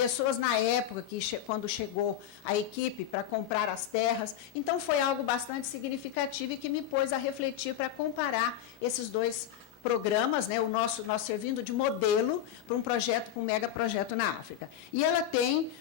pessoas na época, quando chegou a equipe para comprar as terras. Então, foi algo bastante significativo e que me pôs a refletir para comparar esses dois programas, né, nós servindo de modelo para um projeto, para um megaprojeto na África. E ela tem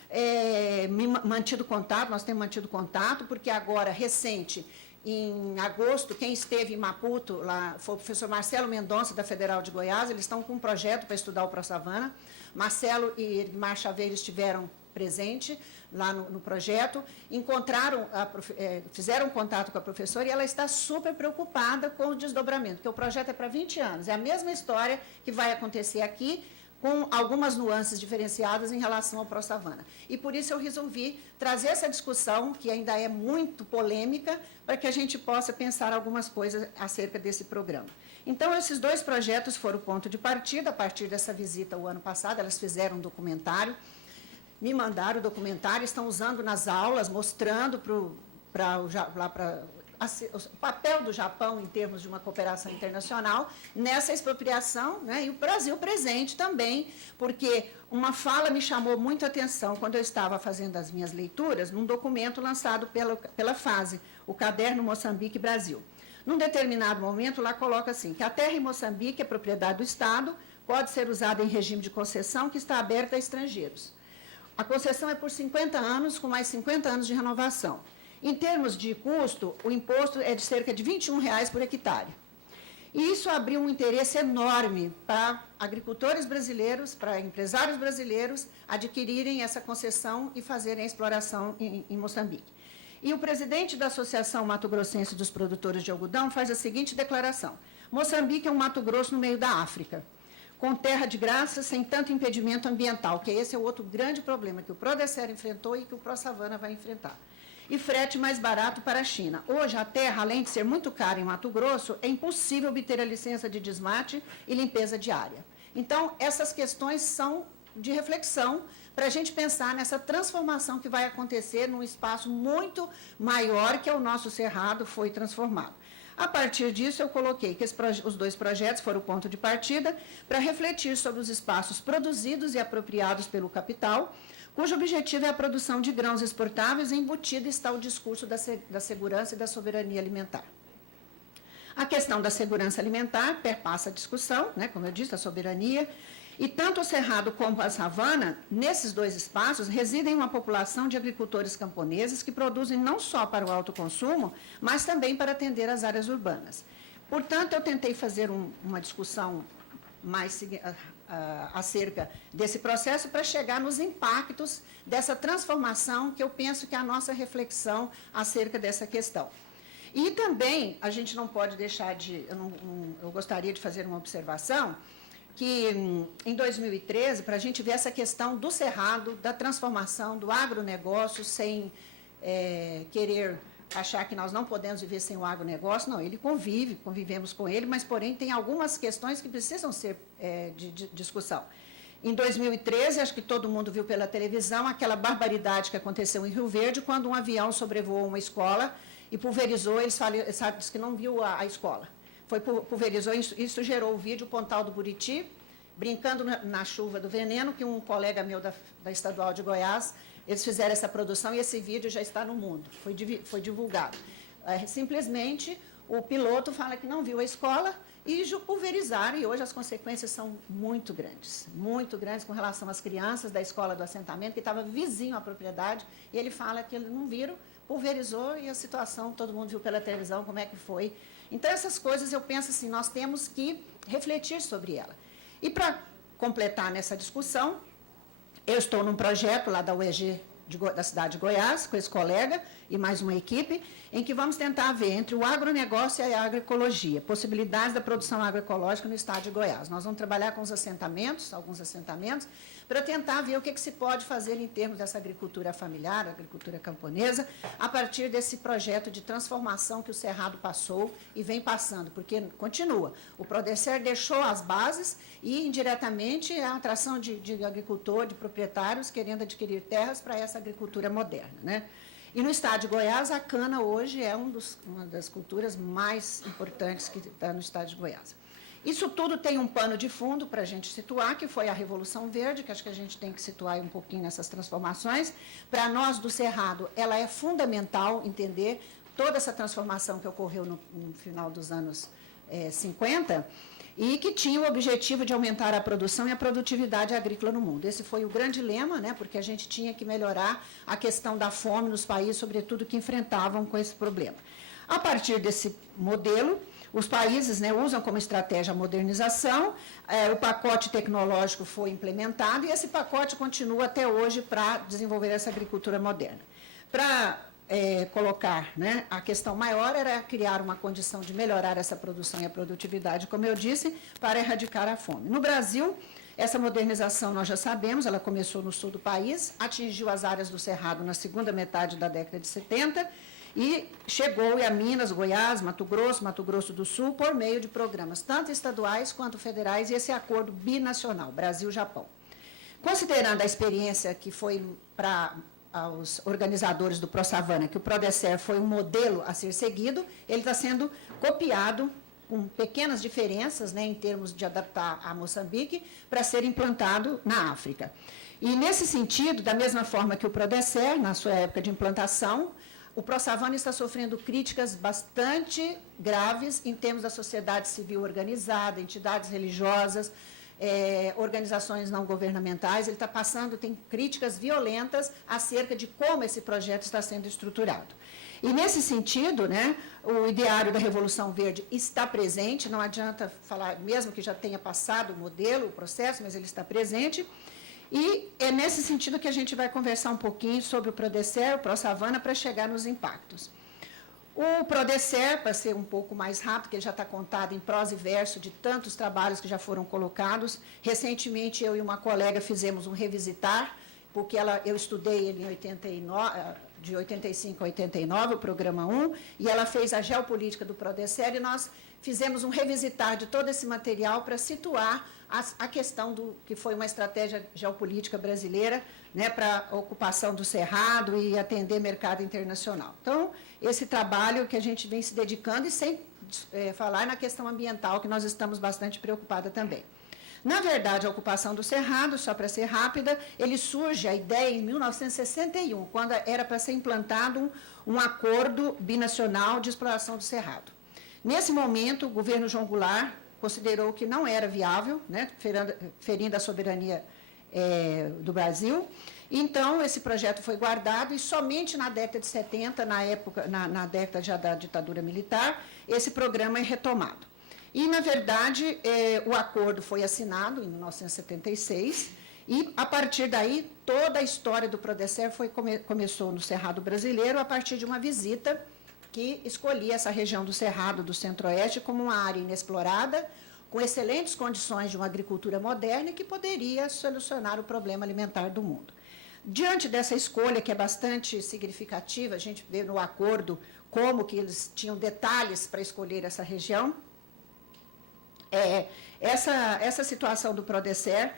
me mantido contato, nós temos mantido contato, porque agora, recente, em agosto, quem esteve em Maputo, lá, foi o professor Marcelo Mendonça, da Federal de Goiás, eles estão com um projeto para estudar o ProSavana. Marcelo e Edmar Chaveiro estiveram presentes lá no projeto, fizeram contato com a professora e ela está super preocupada com o desdobramento, porque o projeto é para 20 anos, é a mesma história que vai acontecer aqui, com algumas nuances diferenciadas em relação ao ProSavana. E por isso eu resolvi trazer essa discussão, que ainda é muito polêmica, para que a gente possa pensar algumas coisas acerca desse programa. Então, esses dois projetos foram o ponto de partida. A partir dessa visita o ano passado, elas fizeram um documentário, me mandaram o documentário, estão usando nas aulas, mostrando o papel do Japão em termos de uma cooperação internacional nessa expropriação, né, e o Brasil presente também, porque uma fala me chamou muito a atenção quando eu estava fazendo as minhas leituras num documento lançado pela FASE, o Caderno Moçambique Brasil. Num determinado momento, lá coloca assim, que a terra em Moçambique é propriedade do Estado, pode ser usada em regime de concessão que está aberta a estrangeiros. A concessão é por 50 anos, com mais 50 anos de renovação. Em termos de custo, o imposto é de cerca de R$ 21 por hectare. E isso abriu um interesse enorme para agricultores brasileiros, para empresários brasileiros adquirirem essa concessão e fazerem a exploração em Moçambique. E o presidente da Associação Mato Grossense dos Produtores de Algodão faz a seguinte declaração: Moçambique é um Mato Grosso no meio da África, com terra de graça, sem tanto impedimento ambiental, que esse é o outro grande problema que o Prodecera enfrentou e que o ProSavana vai enfrentar. E frete mais barato para a China. Hoje, a terra, além de ser muito cara em Mato Grosso, é impossível obter a licença de desmate e limpeza diária. Então, essas questões são de reflexão para a gente pensar nessa transformação que vai acontecer num espaço muito maior que é o nosso Cerrado foi transformado. A partir disso, eu coloquei que os dois projetos foram o ponto de partida para refletir sobre os espaços produzidos e apropriados pelo capital, cujo objetivo é a produção de grãos exportáveis, e embutido está o discurso da segurança e da soberania alimentar. A questão da segurança alimentar perpassa a discussão, né, como eu disse, a soberania, e tanto o Cerrado como a Savana, nesses dois espaços, residem uma população de agricultores camponeses que produzem não só para o autoconsumo, mas também para atender as áreas urbanas. Portanto, eu tentei fazer uma discussão mais acerca desse processo para chegar nos impactos dessa transformação que eu penso que é a nossa reflexão acerca dessa questão. E também, a gente não pode deixar de... Eu gostaria de fazer uma observação, que em 2013, para a gente ver essa questão do Cerrado, da transformação do agronegócio, sem querer achar que nós não podemos viver sem o agronegócio, não, ele convivemos com ele, mas, porém, tem algumas questões que precisam ser de discussão. Em 2013, acho que todo mundo viu pela televisão aquela barbaridade que aconteceu em Rio Verde, quando um avião sobrevoou uma escola e pulverizou, eles disse que não viu a escola. Pulverizou, isso gerou o vídeo Pontal do Buriti, brincando na chuva do veneno, que um colega meu da Estadual de Goiás, eles fizeram essa produção e esse vídeo já está no mundo, foi divulgado. Simplesmente, o piloto fala que não viu a escola e pulverizaram, e hoje as consequências são muito grandes com relação às crianças da escola do assentamento, que estava vizinho à propriedade, e ele fala que eles não viram, pulverizou, e a situação, todo mundo viu pela televisão como é que foi. Então, essas coisas, eu penso assim, nós temos que refletir sobre ela. E, para completar nessa discussão, eu estou num projeto lá da UEG da cidade de Goiás, com esse colega e mais uma equipe, em que vamos tentar ver entre o agronegócio e a agroecologia, possibilidades da produção agroecológica no estado de Goiás. Nós vamos trabalhar com os assentamentos, alguns assentamentos, para tentar ver o que se pode fazer em termos dessa agricultura familiar, agricultura camponesa, a partir desse projeto de transformação que o Cerrado passou e vem passando, porque continua. O Prodecer deixou as bases e, indiretamente, a atração de agricultor, de proprietários querendo adquirir terras para essa agricultura moderna, né? E no estado de Goiás, a cana hoje é uma das culturas mais importantes que está no estado de Goiás. Isso tudo tem um pano de fundo para a gente situar, que foi a Revolução Verde, que acho que a gente tem que situar um pouquinho nessas transformações. Para nós, do Cerrado, ela é fundamental entender toda essa transformação que ocorreu no final dos anos 50, e que tinha o objetivo de aumentar a produção e a produtividade agrícola no mundo. Esse foi o grande lema, né, porque a gente tinha que melhorar a questão da fome nos países, sobretudo que enfrentavam com esse problema. A partir desse modelo, os países, né, usam como estratégia a modernização, o pacote tecnológico foi implementado e esse pacote continua até hoje para desenvolver essa agricultura moderna. Para colocar, né, a questão maior era criar uma condição de melhorar essa produção e a produtividade, como eu disse, para erradicar a fome. No Brasil, essa modernização, nós já sabemos, ela começou no sul do país, atingiu as áreas do Cerrado na segunda metade da década de 70, e chegou a Minas, Goiás, Mato Grosso do Sul, por meio de programas tanto estaduais quanto federais, e esse acordo binacional, Brasil-Japão. Considerando a experiência que foi para os organizadores do ProSavana, que o Prodesser foi um modelo a ser seguido, ele está sendo copiado com pequenas diferenças, né, em termos de adaptar a Moçambique, para ser implantado na África. E, nesse sentido, da mesma forma que o Prodesser, na sua época de implantação, o ProSavana está sofrendo críticas bastante graves em termos da sociedade civil organizada, entidades religiosas, organizações não governamentais. Ele está passando, tem críticas violentas acerca de como esse projeto está sendo estruturado. E, nesse sentido, né, o ideário da Revolução Verde está presente, não adianta falar, mesmo que já tenha passado o modelo, o processo, mas ele está presente. E é nesse sentido que a gente vai conversar um pouquinho sobre o Prodesser, o ProSavana, para chegar nos impactos. O Prodesser, para ser um pouco mais rápido, que ele já está contado em prosa e verso de tantos trabalhos que já foram colocados. Recentemente, eu e uma colega fizemos um revisitar, porque eu estudei ele em 89, de 85 a 89, o programa 1, e ela fez a geopolítica do Prodesser, e nós fizemos um revisitar de todo esse material para situar a questão do que foi uma estratégia geopolítica brasileira, né, para a ocupação do Cerrado e atender mercado internacional. Então, esse trabalho que a gente vem se dedicando, e sem falar na questão ambiental, que nós estamos bastante preocupados também. Na verdade, a ocupação do Cerrado, só para ser rápida, ele surge, a ideia, em 1961, quando era para ser implantado um acordo binacional de exploração do Cerrado. Nesse momento, o governo João Goulart considerou que não era viável, né, ferindo a soberania do Brasil. Então, esse projeto foi guardado e somente na década de 70, na década já da ditadura militar, esse programa é retomado. E, na verdade, o acordo foi assinado em 1976 e, a partir daí, toda a história do Prodesser começou no Cerrado brasileiro a partir de uma visita que escolhia essa região do Cerrado do Centro-Oeste como uma área inexplorada, com excelentes condições de uma agricultura moderna e que poderia solucionar o problema alimentar do mundo. Diante dessa escolha, que é bastante significativa, a gente vê no acordo como que eles tinham detalhes para escolher essa região, essa situação do Prodesser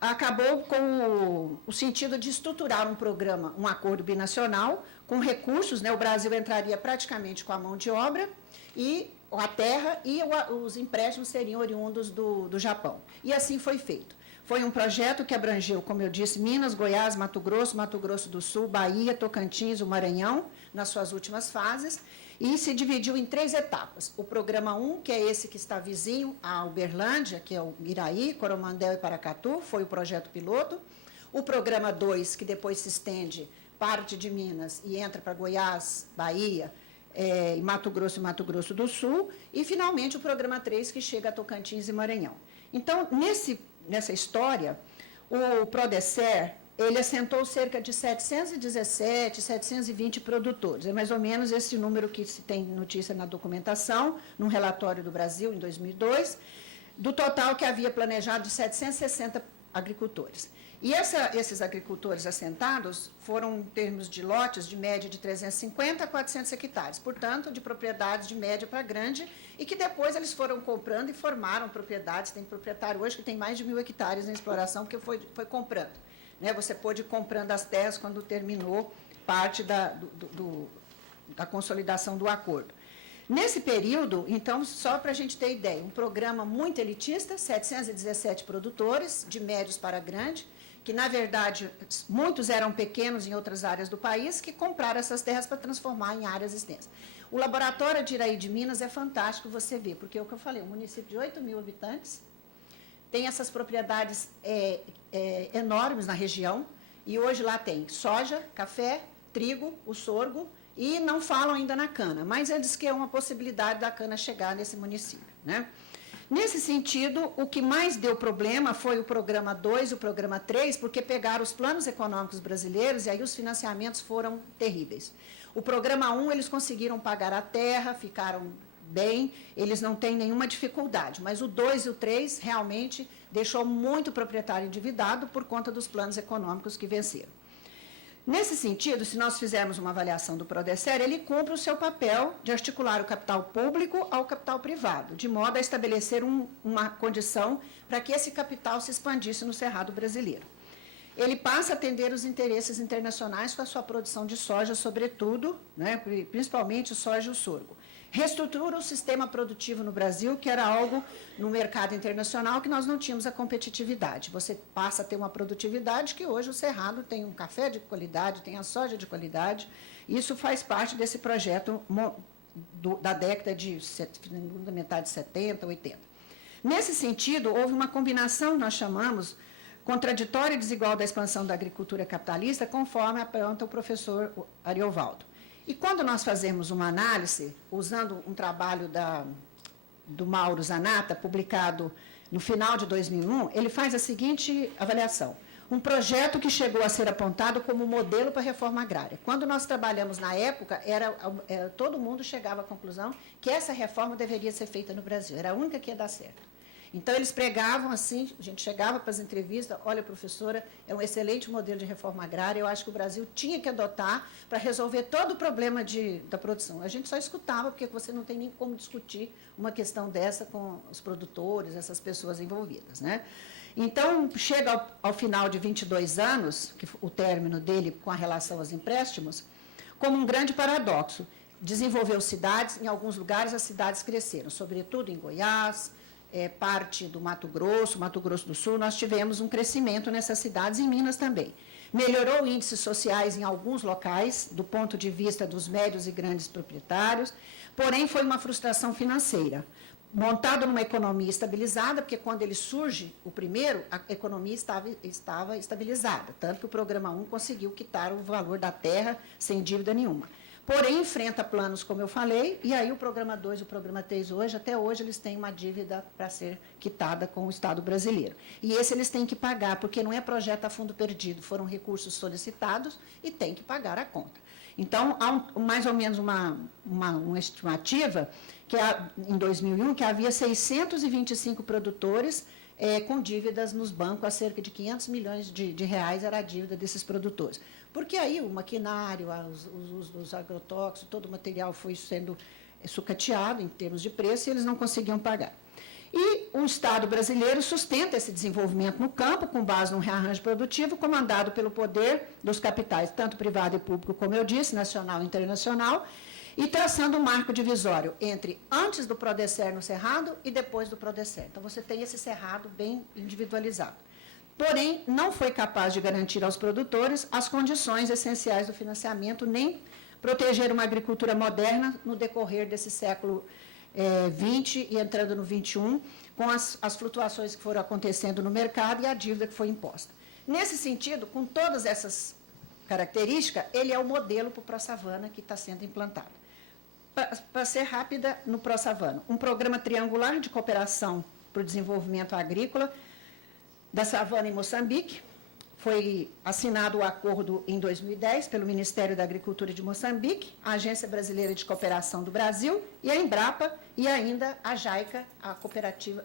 acabou com o sentido de estruturar um programa, um acordo binacional, com recursos, né, o Brasil entraria praticamente com a mão de obra, e a terra e os empréstimos seriam oriundos do Japão. E assim foi feito. Foi um projeto que abrangeu, como eu disse, Minas, Goiás, Mato Grosso do Sul, Bahia, Tocantins, o Maranhão, nas suas últimas fases, e se dividiu em 3 etapas. O programa 1, que é esse que está vizinho a Uberlândia, que é o Iraí, Coromandel e Paracatu, foi o projeto piloto. O programa 2, que depois se estende parte de Minas e entra para Goiás, Bahia, Mato Grosso do Sul. E, finalmente, o programa 3, que chega a Tocantins e Maranhão. Então, nessa história, o Prodesser, ele assentou cerca de 717, 720 produtores. É mais ou menos esse número que se tem notícia na documentação, num relatório do Brasil, em 2002, do total que havia planejado de 760 agricultores. E esses agricultores assentados foram, em termos de lotes, de média de 350 a 400 hectares, portanto, de propriedades de média para grande, e que depois eles foram comprando e formaram propriedades. Tem proprietário hoje que tem mais de 1.000 hectares em exploração, porque foi comprando. Né, você pôde ir comprando as terras quando terminou parte da consolidação do acordo. Nesse período, então, só para a gente ter ideia, um programa muito elitista, 717 produtores, de médios para grande, que, na verdade, muitos eram pequenos em outras áreas do país, que compraram essas terras para transformar em áreas extensas. O laboratório de Iraí de Minas é fantástico você ver, porque é o que eu falei, um município de 8 mil habitantes, tem essas propriedades enormes na região, e hoje lá tem soja, café, trigo, o sorgo, e não falam ainda na cana, mas eles que é uma possibilidade da cana chegar nesse município, né? Nesse sentido, o que mais deu problema foi o programa 2 e o programa 3, porque pegaram os planos econômicos brasileiros e aí os financiamentos foram terríveis. O programa 1, eles conseguiram pagar a terra, ficaram bem, eles não têm nenhuma dificuldade, mas o 2 e o 3 realmente deixou muito proprietário endividado por conta dos planos econômicos que venceram. Nesse sentido, se nós fizermos uma avaliação do Prodecere, ele cumpre o seu papel de articular o capital público ao capital privado, de modo a estabelecer uma condição para que esse capital se expandisse no Cerrado brasileiro. Ele passa a atender os interesses internacionais com a sua produção de soja, sobretudo, né, principalmente soja e o sorgo. Reestrutura o sistema produtivo no Brasil, que era algo no mercado internacional que nós não tínhamos a competitividade. Você passa a ter uma produtividade que hoje o Cerrado tem um café de qualidade, tem a soja de qualidade. Isso faz parte desse projeto da década da metade de 70, 80. Nesse sentido, houve uma combinação, nós chamamos, contraditória e desigual da expansão da agricultura capitalista, conforme aponta o professor Ariovaldo. E quando nós fazemos uma análise, usando um trabalho do Mauro Zanata, publicado no final de 2001, ele faz a seguinte avaliação. Um projeto que chegou a ser apontado como modelo para a reforma agrária. Quando nós trabalhamos na época, todo mundo chegava à conclusão que essa reforma deveria ser feita no Brasil, era a única que ia dar certo. Então, eles pregavam assim, a gente chegava para as entrevistas, olha, professora, é um excelente modelo de reforma agrária, eu acho que o Brasil tinha que adotar para resolver todo o problema da produção. A gente só escutava, porque você não tem nem como discutir uma questão dessa com os produtores, essas pessoas envolvidas, né? Então, chega ao final de 22 anos, que o término dele com a relação aos empréstimos, como um grande paradoxo. Desenvolveu cidades, em alguns lugares as cidades cresceram, sobretudo em Goiás, parte do Mato Grosso do Sul, nós tivemos um crescimento nessas cidades, em Minas também. Melhorou índices sociais em alguns locais, do ponto de vista dos médios e grandes proprietários, porém foi uma frustração financeira. Montado numa economia estabilizada, porque quando ele surge, o primeiro, a economia estava estabilizada, tanto que o Programa 1 conseguiu quitar o valor da terra sem dívida nenhuma. Porém, enfrenta planos, como eu falei, e aí o Programa 2 e o Programa 3 hoje, até hoje, eles têm uma dívida para ser quitada com o Estado brasileiro. E esse eles têm que pagar, porque não é projeto a fundo perdido, foram recursos solicitados e tem que pagar a conta. Então, há mais ou menos uma estimativa, que em 2001, que havia 625 produtores com dívidas nos bancos, a cerca de 500 milhões de reais era a dívida desses produtores. Porque aí o maquinário, os agrotóxicos, todo o material foi sendo sucateado em termos de preço e eles não conseguiam pagar. E o Estado brasileiro sustenta esse desenvolvimento no campo, com base num rearranjo produtivo, comandado pelo poder dos capitais, tanto privado e público, como eu disse, nacional e internacional, e traçando um marco divisório entre antes do Prodecere no Cerrado e depois do Prodecere. Então, você tem esse Cerrado bem individualizado. Porém, não foi capaz de garantir aos produtores as condições essenciais do financiamento, nem proteger uma agricultura moderna no decorrer desse século XX e entrando no XXI, com as flutuações que foram acontecendo no mercado e a dívida que foi imposta. Nesse sentido, com todas essas características, ele é o modelo para o ProSavana que está sendo implantado. Para ser rápida, no ProSavana, um programa triangular de cooperação para o desenvolvimento agrícola da savana em Moçambique. Foi assinado o acordo em 2010 pelo Ministério da Agricultura de Moçambique, a Agência Brasileira de Cooperação do Brasil e a Embrapa e ainda a JAICA, a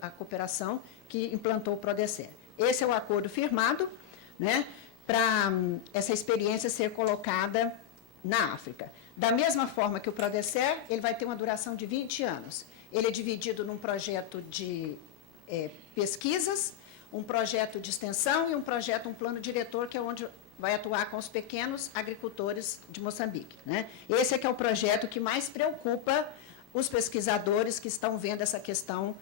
cooperação que implantou o Prodecere. Esse é o acordo firmado, né, para essa experiência ser colocada na África. Da mesma forma que o Prodecere, ele vai ter uma duração de 20 anos. Ele é dividido num projeto de pesquisas, um projeto de extensão e um plano diretor, que é onde vai atuar com os pequenos agricultores de Moçambique, né? Esse é que é o projeto que mais preocupa os pesquisadores que estão vendo essa questão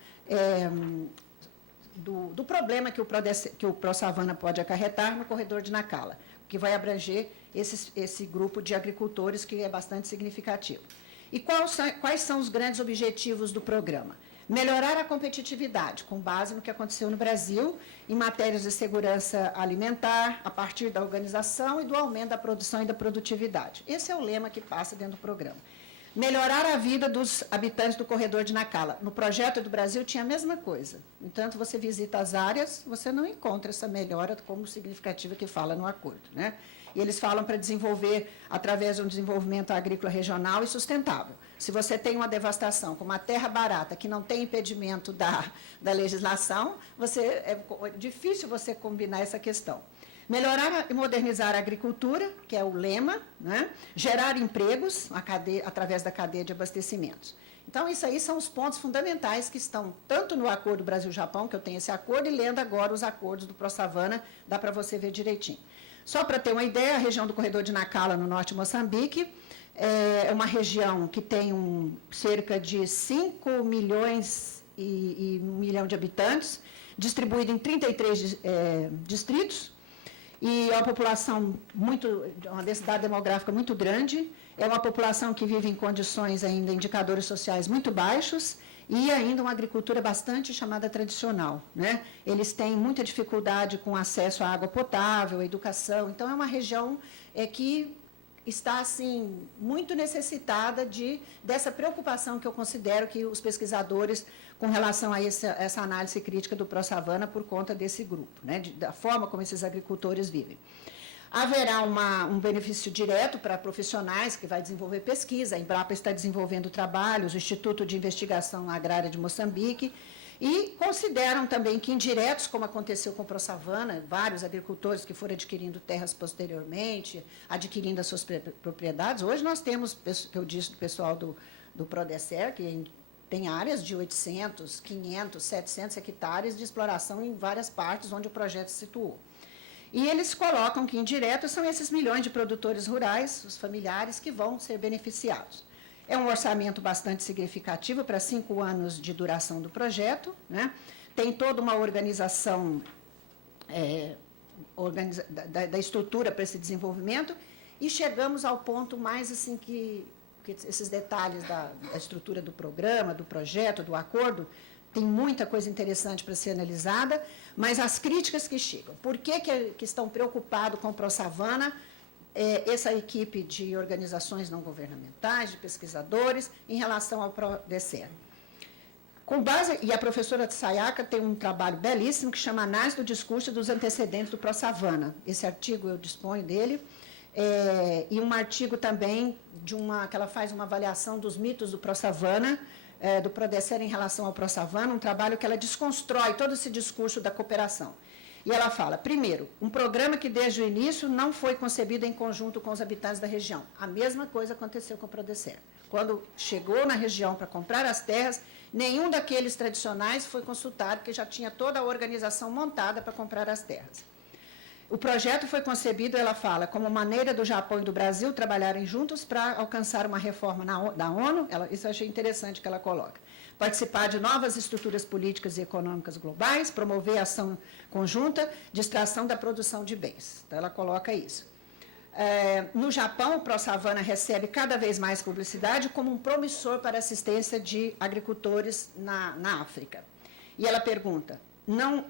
do problema que o ProSavana pode acarretar no corredor de Nacala, que vai abranger esse grupo de agricultores que é bastante significativo. E quais são os grandes objetivos do programa? Melhorar a competitividade, com base no que aconteceu no Brasil, em matérias de segurança alimentar, a partir da organização e do aumento da produção e da produtividade. Esse é o lema que passa dentro do programa. Melhorar a vida dos habitantes do corredor de Nacala. No projeto do Brasil tinha a mesma coisa. Entanto, você visita as áreas, você não encontra essa melhora como significativa que fala no acordo, né? E eles falam para desenvolver, através de um desenvolvimento agrícola regional e sustentável. Se você tem uma devastação com uma terra barata, que não tem impedimento da legislação, é difícil você combinar essa questão. Melhorar e modernizar a agricultura, que é o lema, né? Gerar empregos através da cadeia de abastecimentos. Então, isso aí são os pontos fundamentais que estão tanto no acordo Brasil-Japão, que eu tenho esse acordo, e lendo agora os acordos do ProSavana, dá para você ver direitinho. Só para ter uma ideia, a região do corredor de Nacala, no norte de Moçambique, é uma região que tem cerca de 5 milhões e 1 milhão de habitantes, distribuída em 33 distritos, e é uma população uma densidade demográfica muito grande, é uma população que vive em condições ainda, indicadores sociais muito baixos, e ainda uma agricultura bastante chamada tradicional, né? Eles têm muita dificuldade com acesso à água potável, à educação, então é uma região que está, assim, muito necessitada dessa preocupação que eu considero que os pesquisadores, com relação a essa análise crítica do ProSavana, por conta desse grupo, né? Da forma como esses agricultores vivem. Haverá um benefício direto para profissionais que vai desenvolver pesquisa. A Embrapa está desenvolvendo trabalhos, o Instituto de Investigação Agrária de Moçambique, e consideram também que indiretos, como aconteceu com o ProSavana, vários agricultores que foram adquirindo terras posteriormente, adquirindo as suas propriedades. Hoje nós temos, que eu disse do pessoal do Prodecer, que tem áreas de 800, 500, 700 hectares de exploração em várias partes onde o projeto se situou. E eles colocam que indiretos são esses milhões de produtores rurais, os familiares, que vão ser beneficiados. É um orçamento bastante significativo para 5 anos de duração do projeto, né? Tem toda uma organização da estrutura para esse desenvolvimento, e chegamos ao ponto mais assim que esses detalhes da estrutura do programa, do projeto, do acordo, tem muita coisa interessante para ser analisada, mas as críticas que chegam. Por que estão preocupados com o ProSavana, essa equipe de organizações não governamentais, de pesquisadores, em relação ao ProDECER? Com base, e a professora Sayaka tem um trabalho belíssimo que chama Análise do Discurso e dos Antecedentes do ProSavana. Esse artigo eu disponho dele, e um artigo também que ela faz uma avaliação dos mitos do ProSavana, do ProDECER em relação ao ProSavana, um trabalho que ela desconstrói todo esse discurso da cooperação. E ela fala, primeiro, um programa que desde o início não foi concebido em conjunto com os habitantes da região. A mesma coisa aconteceu com o ProDECER. Quando chegou na região para comprar as terras, nenhum daqueles tradicionais foi consultado, porque já tinha toda a organização montada para comprar as terras. O projeto foi concebido, ela fala, como maneira do Japão e do Brasil trabalharem juntos para alcançar uma reforma da ONU, isso eu achei interessante que ela coloca. Participar de novas estruturas políticas e econômicas globais, promover a ação conjunta de extração da produção de bens. Então, ela coloca isso. No Japão, o ProSavana recebe cada vez mais publicidade como um promissor para assistência de agricultores na África. E ela pergunta,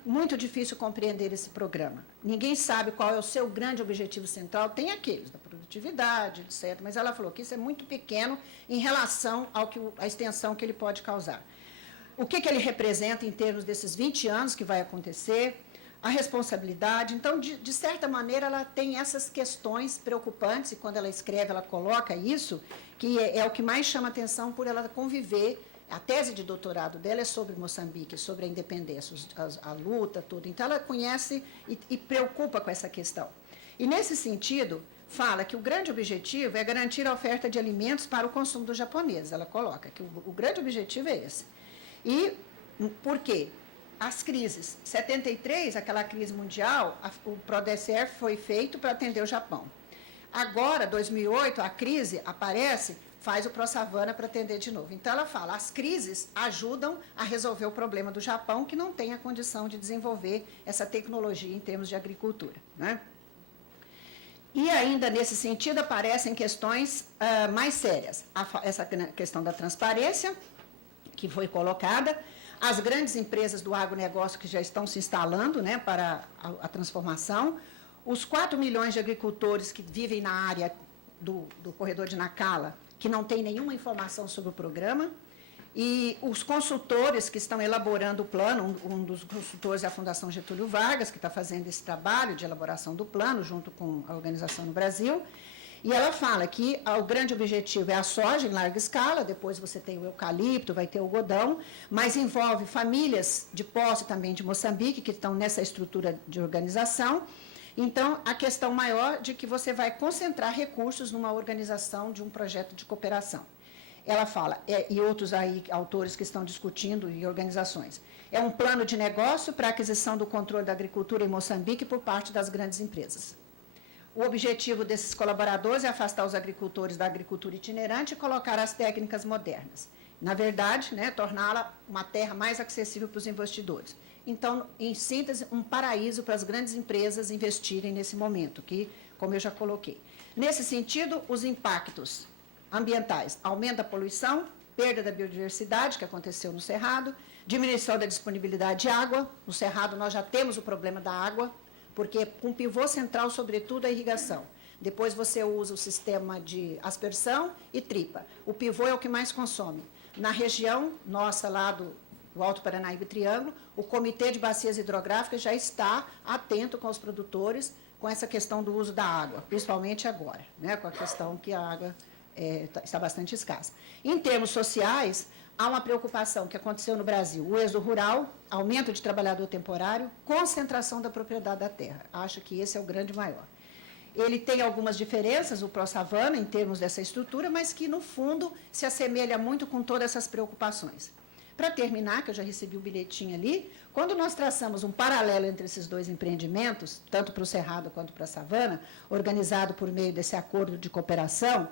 muito difícil compreender esse programa. Ninguém sabe qual é o seu grande objetivo central, tem aqueles da produtividade, etc., mas ela falou que isso é muito pequeno em relação à extensão que ele pode causar. O que ele representa em termos desses 20 anos que vai acontecer, a responsabilidade. Então, de certa maneira, ela tem essas questões preocupantes, e quando ela escreve, ela coloca isso, que é o que mais chama atenção por ela conviver. A tese de doutorado dela é sobre Moçambique, sobre a independência, a luta, tudo. Então, ela conhece e preocupa com essa questão. E, nesse sentido, fala que o grande objetivo é garantir a oferta de alimentos para o consumo dos japoneses. Ela coloca que o grande objetivo é esse. E por quê? As crises. Em 73, aquela crise mundial, o ProDECER foi feito para atender o Japão. Agora, 2008, a crise aparece faz o ProSavana para atender de novo. Então, ela fala, as crises ajudam a resolver o problema do Japão, que não tem a condição de desenvolver essa tecnologia em termos de agricultura, né? E ainda, nesse sentido, aparecem questões mais sérias. Essa questão da transparência, que foi colocada, as grandes empresas do agronegócio que já estão se instalando, né, para a transformação, os 4 milhões de agricultores que vivem na área do corredor de Nacala, que não tem nenhuma informação sobre o programa, e os consultores que estão elaborando o plano, um dos consultores é a Fundação Getúlio Vargas, que está fazendo esse trabalho de elaboração do plano, junto com a organização no Brasil, e ela fala que o grande objetivo é a soja em larga escala, depois você tem o eucalipto, vai ter o algodão, mas envolve famílias de posse também de Moçambique, que estão nessa estrutura de organização. Então, a questão maior de que você vai concentrar recursos numa organização de um projeto de cooperação. Ela fala, e outros aí, autores que estão discutindo e organizações, é um plano de negócio para a aquisição do controle da agricultura em Moçambique por parte das grandes empresas. O objetivo desses colaboradores é afastar os agricultores da agricultura itinerante e colocar as técnicas modernas. Na verdade, né, torná-la uma terra mais acessível para os investidores. Então, em síntese, um paraíso para as grandes empresas investirem nesse momento, que, como eu já coloquei. Nesse sentido, os impactos ambientais, aumento da poluição, perda da biodiversidade, que aconteceu no Cerrado, diminuição da disponibilidade de água. No Cerrado, nós já temos o problema da água, porque com pivô central, sobretudo, a irrigação. Depois você usa o sistema de aspersão e tripa. O pivô é o que mais consome. Na região nossa, lá do Alto Paranaíba e Triângulo, o Comitê de Bacias Hidrográficas já está atento com os produtores com essa questão do uso da água, principalmente agora, né, com a questão que a água está bastante escassa. Em termos sociais, há uma preocupação que aconteceu no Brasil, o êxodo rural, aumento de trabalhador temporário, concentração da propriedade da terra. Acho que esse é o grande maior. Ele tem algumas diferenças, o ProSavana, em termos dessa estrutura, mas que, no fundo, se assemelha muito com todas essas preocupações. Para terminar, que eu já recebi o bilhetinho ali, quando nós traçamos um paralelo entre esses dois empreendimentos, tanto para o Cerrado quanto para a Savana, organizado por meio desse acordo de cooperação,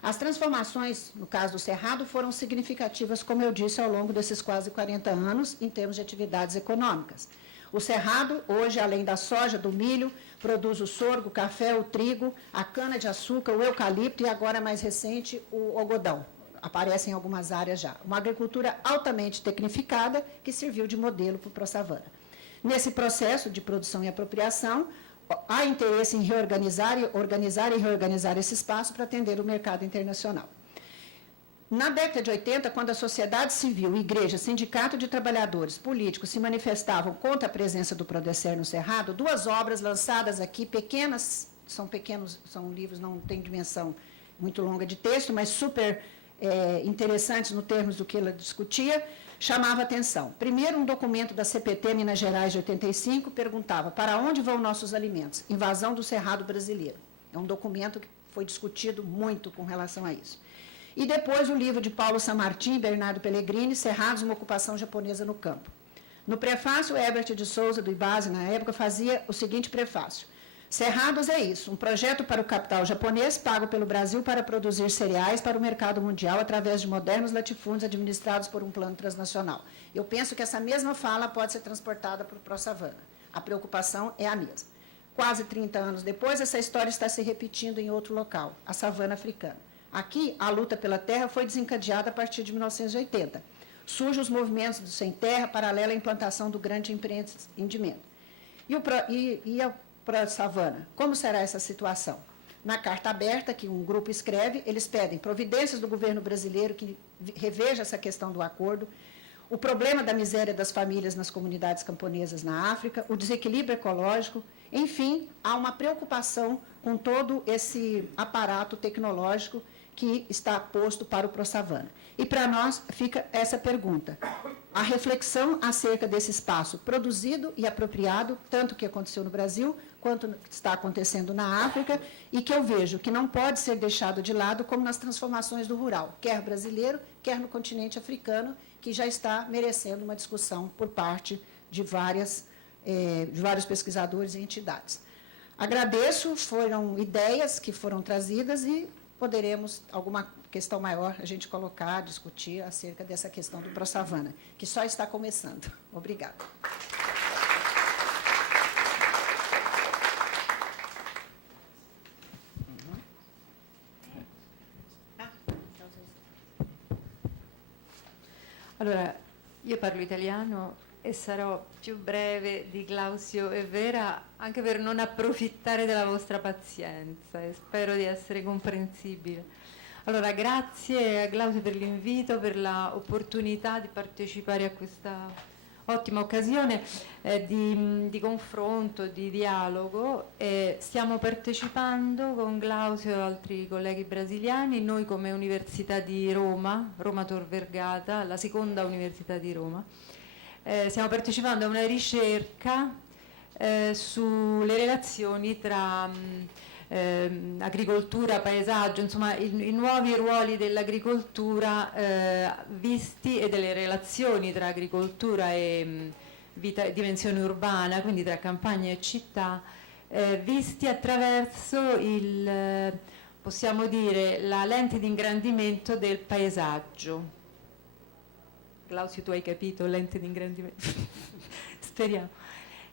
as transformações, no caso do Cerrado, foram significativas, como eu disse, ao longo desses quase 40 anos, em termos de atividades econômicas. O Cerrado, hoje, além da soja, do milho, produz o sorgo, o café, o trigo, a cana-de-açúcar, o eucalipto e, agora, mais recente, o algodão. Aparece em algumas áreas já. Uma agricultura altamente tecnificada que serviu de modelo para o ProSavana. Nesse processo de produção e apropriação, há interesse em organizar e reorganizar esse espaço para atender o mercado internacional. Na década de 80, quando a sociedade civil, igreja, sindicato de trabalhadores, políticos se manifestavam contra a presença do Prodesser no Cerrado, 2 obras lançadas aqui, pequenas, são livros, não tem dimensão muito longa de texto, mas super interessantes no termos do que ela discutia, chamava atenção. Primeiro, um documento da CPT Minas Gerais de 85 perguntava: para onde vão nossos alimentos? Invasão do Cerrado brasileiro. É um documento que foi discutido muito com relação a isso. E depois o livro de Paulo Sammartin e Bernardo Pellegrini, Cerrados, uma ocupação japonesa no campo. No prefácio, Herbert de Souza, do IBASE, na época, fazia o seguinte prefácio: Cerrados é isso, um projeto para o capital japonês pago pelo Brasil para produzir cereais para o mercado mundial através de modernos latifúndios administrados por um plano transnacional. Eu penso que essa mesma fala pode ser transportada para o ProSavana. A preocupação é a mesma. Quase 30 anos depois, essa história está se repetindo em outro local, a savana africana. Aqui, a luta pela terra foi desencadeada a partir de 1980. Surgem os movimentos do sem terra, paralela à implantação do grande empreendimento. E a ProSavana, como será essa situação? Na carta aberta que um grupo escreve, eles pedem providências do governo brasileiro que reveja essa questão do acordo, o problema da miséria das famílias nas comunidades camponesas na África, o desequilíbrio ecológico, enfim, há uma preocupação com todo esse aparato tecnológico que está posto para o ProSavana. E para nós fica essa pergunta: a reflexão acerca desse espaço produzido e apropriado, tanto que aconteceu no Brasil, quanto está acontecendo na África, e que eu vejo que não pode ser deixado de lado, como nas transformações do rural, quer brasileiro, quer no continente africano, que já está merecendo uma discussão por parte de vários pesquisadores e entidades. Agradeço, foram ideias que foram trazidas e poderemos, questão maior a gente colocar, discutir acerca dessa questão do ProSavana, que só está começando. Obrigada. Allora, io parlo italiano e sarò più breve di Glausio e Vera, anche per non approfittare della vostra pazienza, e spero di essere comprensibile. Allora, grazie a Glausio per l'invito, per l'opportunità di partecipare a questa ottima occasione di confronto, di dialogo. Stiamo partecipando con Glausio e altri colleghi brasiliani, noi come Università di Roma, Roma Tor Vergata, la seconda università di Roma. Stiamo partecipando a una ricerca sulle relazioni tra agricoltura, paesaggio, insomma i nuovi ruoli dell'agricoltura visti, e delle relazioni tra agricoltura e dimensione urbana, quindi tra campagna e città, visti attraverso possiamo dire, la lente di ingrandimento del paesaggio. Glausio, tu hai capito, lente di ingrandimento? Speriamo.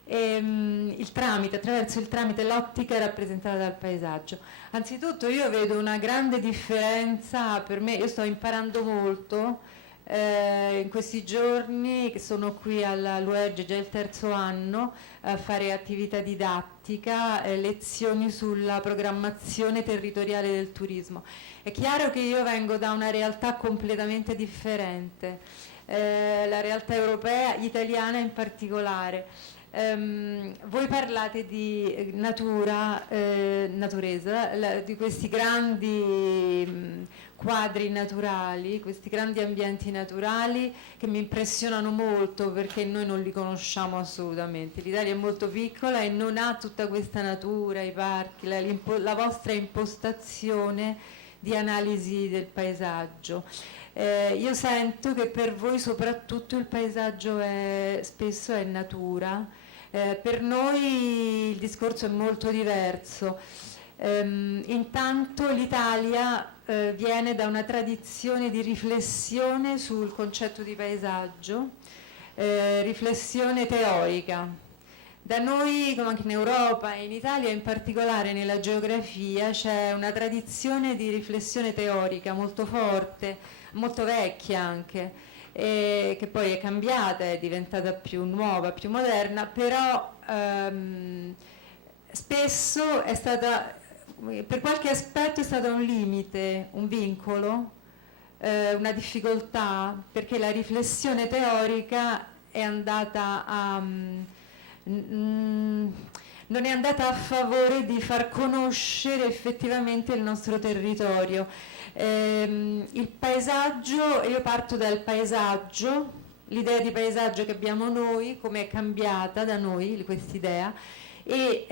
Attraverso il tramite, l'ottica rappresentata dal paesaggio. Anzitutto io vedo una grande differenza, per me, io sto imparando molto in questi giorni, che sono qui all'UERJ, già il terzo anno, a fare attività didattica, lezioni sulla programmazione territoriale del turismo. È chiaro che io vengo da una realtà completamente differente, la realtà europea, italiana in particolare. Voi parlate di natureza, di questi grandi quadri naturali, questi grandi ambienti naturali che mi impressionano molto, perché noi non li conosciamo assolutamente. L'Italia è molto piccola e non ha tutta questa natura, i parchi, la vostra impostazione di analisi del paesaggio. Io sento che per voi soprattutto il paesaggio spesso è natura. Per noi il discorso è molto diverso. Intanto l'Italia viene da una tradizione di riflessione sul concetto di paesaggio, riflessione teorica. Da noi, come anche in Europa e in Italia, in particolare nella geografia, c'è una tradizione di riflessione teorica molto forte, molto vecchia anche, che poi è cambiata, è diventata più nuova, più moderna, però spesso è stata, per qualche aspetto è stato un limite, un vincolo, una difficoltà, perché la riflessione teorica è andata non è andata a favore di far conoscere effettivamente il nostro territorio. Il paesaggio, io parto dal paesaggio, l'idea di paesaggio che abbiamo noi, come è cambiata da noi quest'idea, e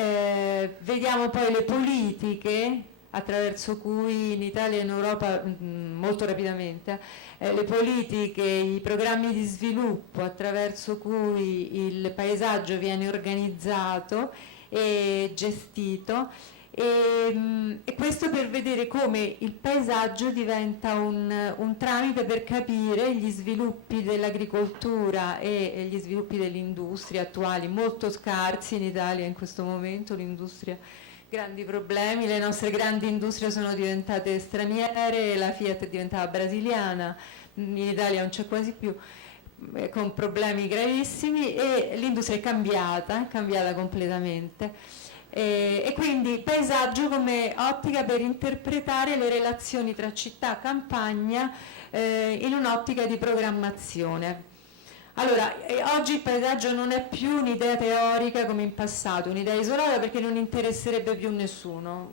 vediamo poi le politiche attraverso cui in Italia e in Europa molto rapidamente le politiche, i programmi di sviluppo attraverso cui il paesaggio viene organizzato e gestito, e questo per vedere come il paesaggio diventa un tramite per capire gli sviluppi dell'agricoltura e gli sviluppi dell'industria attuali, molto scarsi in Italia in questo momento, l'industria, grandi problemi, le nostre grandi industrie sono diventate straniere, la Fiat è diventata brasiliana, in Italia non c'è quasi più, con problemi gravissimi, e l'industria è cambiata completamente. E quindi paesaggio come ottica per interpretare le relazioni tra città e campagna in un'ottica di programmazione. Allora, oggi il paesaggio non è più un'idea teorica come in passato, un'idea isolata, perché non interesserebbe più nessuno.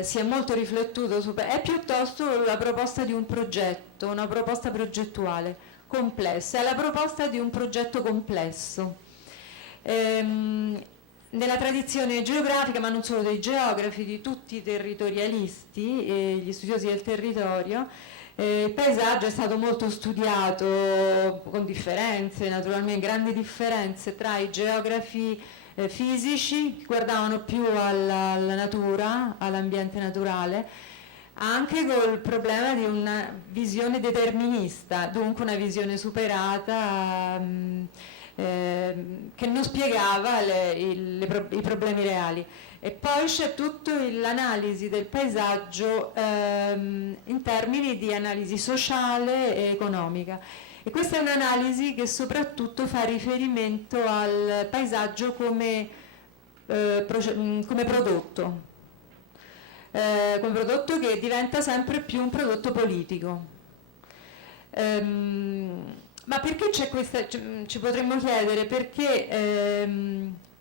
Si è molto riflettuto su, è piuttosto la proposta di un progetto, una proposta progettuale complessa, è la proposta di un progetto complesso. Nella tradizione geografica, ma non solo dei geografi, di tutti i territorialisti e gli studiosi del territorio, il paesaggio è stato molto studiato, con differenze, naturalmente, grandi differenze tra i geografi fisici, che guardavano più alla natura, all'ambiente naturale, anche col problema di una visione determinista, dunque una visione superata che non spiegava i problemi reali. E poi c'è tutta l'analisi del paesaggio in termini di analisi sociale e economica. E questa è un'analisi che soprattutto fa riferimento al paesaggio come prodotto. Come prodotto che diventa sempre più un prodotto politico. Ma perché c'è questa, ci potremmo chiedere perché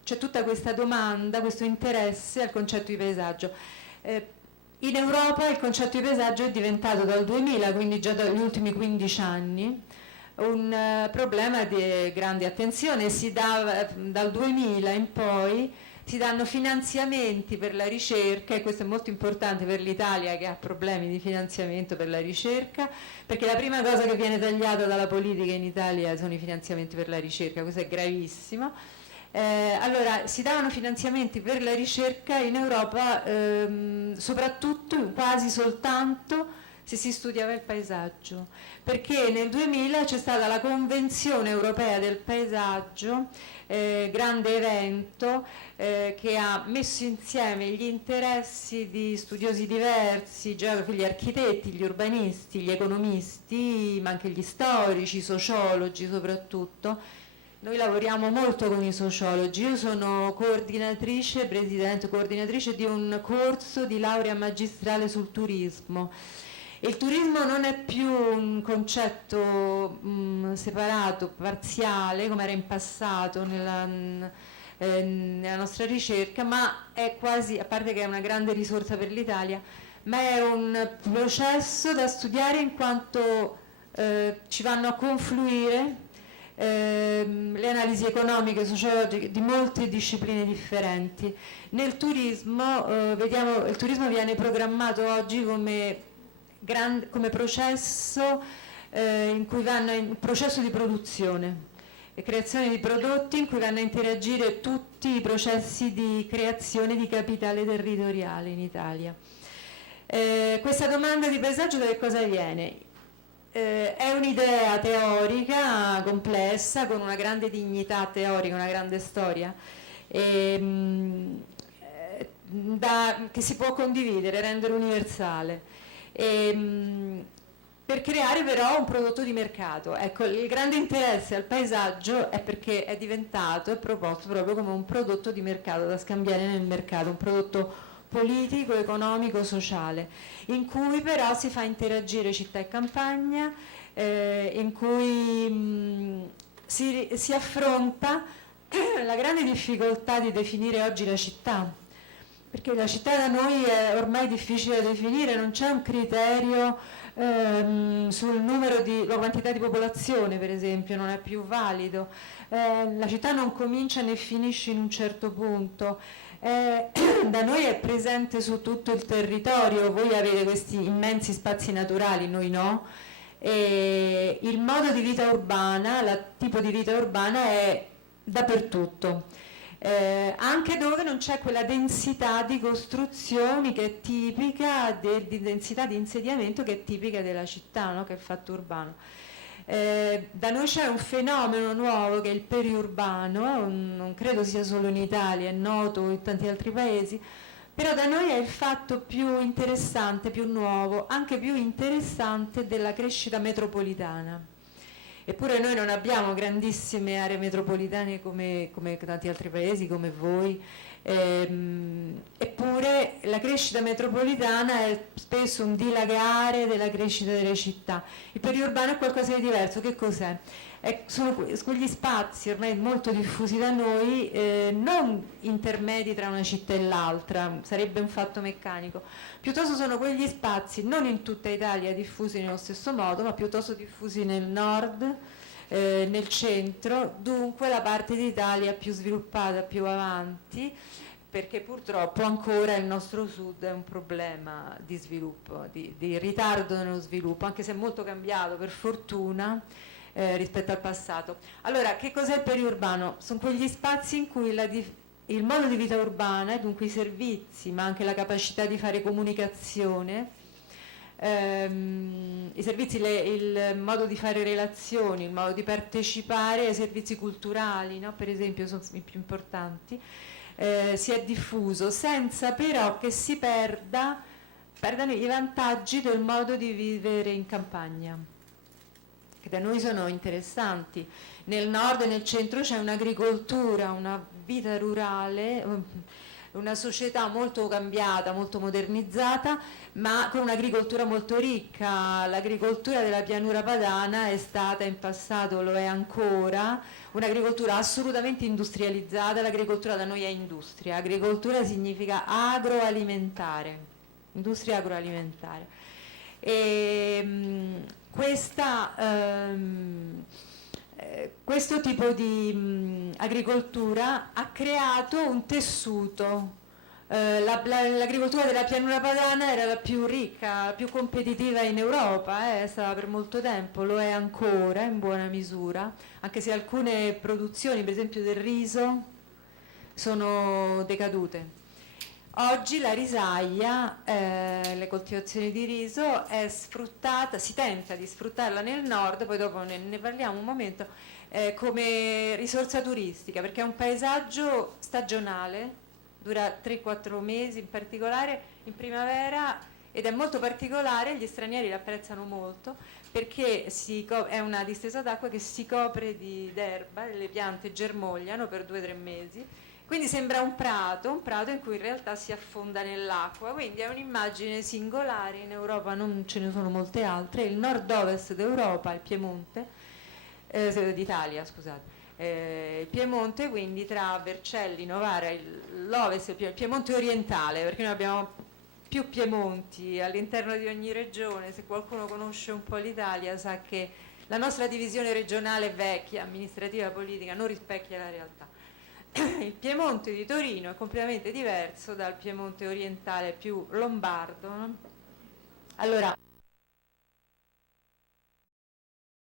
c'è tutta questa domanda, questo interesse al concetto di paesaggio. In Europa il concetto di paesaggio è diventato dal 2000, quindi già dagli ultimi 15 anni, un problema di grande attenzione. Si dà dal 2000 in poi, si danno finanziamenti per la ricerca, e questo è molto importante per l'Italia che ha problemi di finanziamento per la ricerca, perché la prima cosa che viene tagliata dalla politica in Italia sono i finanziamenti per la ricerca, questo è gravissimo. Allora, si davano finanziamenti per la ricerca in Europa soprattutto, quasi soltanto, se si studiava il paesaggio, perché nel 2000 c'è stata la Convenzione Europea del Paesaggio, grande evento che ha messo insieme gli interessi di studiosi diversi, geografi, gli architetti, gli urbanisti, gli economisti, ma anche gli storici, i sociologi soprattutto. Noi lavoriamo molto con i sociologi, io sono coordinatrice di un corso di laurea magistrale sul turismo. Il turismo non è più un concetto separato, parziale, come era in passato nella nostra ricerca, ma è quasi, a parte che è una grande risorsa per l'Italia, ma è un processo da studiare in quanto ci vanno a confluire le analisi economiche, sociologiche di molte discipline differenti. Nel turismo, vediamo, il turismo viene programmato oggi come processo in cui vanno in processo di produzione e creazione di prodotti in cui vanno a interagire tutti i processi di creazione di capitale territoriale in Italia. Questa domanda di paesaggio da che cosa viene? È un'idea teorica complessa con una grande dignità teorica, una grande storia che si può condividere, rendere universale, per creare però un prodotto di mercato. Ecco, il grande interesse al paesaggio è perché è diventato e proposto proprio come un prodotto di mercato da scambiare nel mercato, un prodotto politico, economico, sociale, in cui però si fa interagire città e campagna, in cui si affronta la grande difficoltà di definire oggi la città, perché la città da noi è ormai difficile da definire, non c'è un criterio sul numero la quantità di popolazione, per esempio, non è più valido. La città non comincia né finisce in un certo punto. Da noi è presente su tutto il territorio, voi avete questi immensi spazi naturali, noi no, e il modo di vita urbana, il tipo di vita urbana è dappertutto, anche dove non c'è quella densità di costruzioni che è tipica, di densità di insediamento che è tipica della città, no? Che è il fatto urbano. Da noi c'è un fenomeno nuovo che è il periurbano, non credo sia solo in Italia, è noto in tanti altri paesi, però da noi è il fatto più interessante, più nuovo, anche più interessante della crescita metropolitana. Eppure noi non abbiamo grandissime aree metropolitane come tanti altri paesi, come voi, eppure la crescita metropolitana è spesso un dilagare della crescita delle città. Il periurbano è qualcosa di diverso. Che cos'è? Sono quegli spazi ormai molto diffusi da noi, non intermedi tra una città e l'altra, sarebbe un fatto meccanico, piuttosto sono quegli spazi non in tutta Italia diffusi nello stesso modo, ma piuttosto diffusi nel nord, nel centro, dunque la parte d'Italia più sviluppata, più avanti, perché purtroppo ancora il nostro sud è un problema di sviluppo, di ritardo nello sviluppo, anche se è molto cambiato per fortuna rispetto al passato. Allora, che cos'è il periurbano? Sono quegli spazi in cui il modo di vita urbana, e dunque i servizi, ma anche la capacità di fare comunicazione, i servizi, il modo di fare relazioni, il modo di partecipare ai servizi culturali, no? Per esempio, sono i più importanti, si è diffuso senza però che si perdano i vantaggi del modo di vivere in campagna, che da noi sono interessanti. Nel nord e nel centro c'è un'agricoltura, una vita rurale, una società molto cambiata, molto modernizzata, ma con un'agricoltura molto ricca. L'agricoltura della pianura padana è stata in passato, lo è ancora, un'agricoltura assolutamente industrializzata. L'agricoltura da noi è industria, agricoltura significa agroalimentare, industria agroalimentare. E questo tipo di agricoltura ha creato un tessuto. L'agricoltura della pianura padana era la più ricca, la più competitiva in Europa, è stata per molto tempo, lo è ancora in buona misura, anche se alcune produzioni, per esempio del riso, sono decadute. Oggi la risaia, le coltivazioni di riso è sfruttata, si tenta di sfruttarla nel nord, poi dopo ne parliamo un momento, come risorsa turistica, perché è un paesaggio stagionale, dura 3-4 mesi in particolare in primavera, ed è molto particolare, gli stranieri l'apprezzano molto, perché è una distesa d'acqua che si copre d'erba, le piante germogliano per 2-3 mesi, quindi sembra un prato in cui in realtà si affonda nell'acqua, quindi è un'immagine singolare. In Europa non ce ne sono molte altre. Il nord-ovest d'Europa, il Piemonte, d'Italia, scusate, il Piemonte, quindi tra Vercelli, Novara, l'ovest, il Piemonte orientale, perché noi abbiamo più Piemonti all'interno di ogni regione. Se qualcuno conosce un po' l'Italia sa che la nostra divisione regionale vecchia, amministrativa, politica, non rispecchia la realtà. Il Piemonte di Torino è completamente diverso dal Piemonte orientale più lombardo, no? Allora,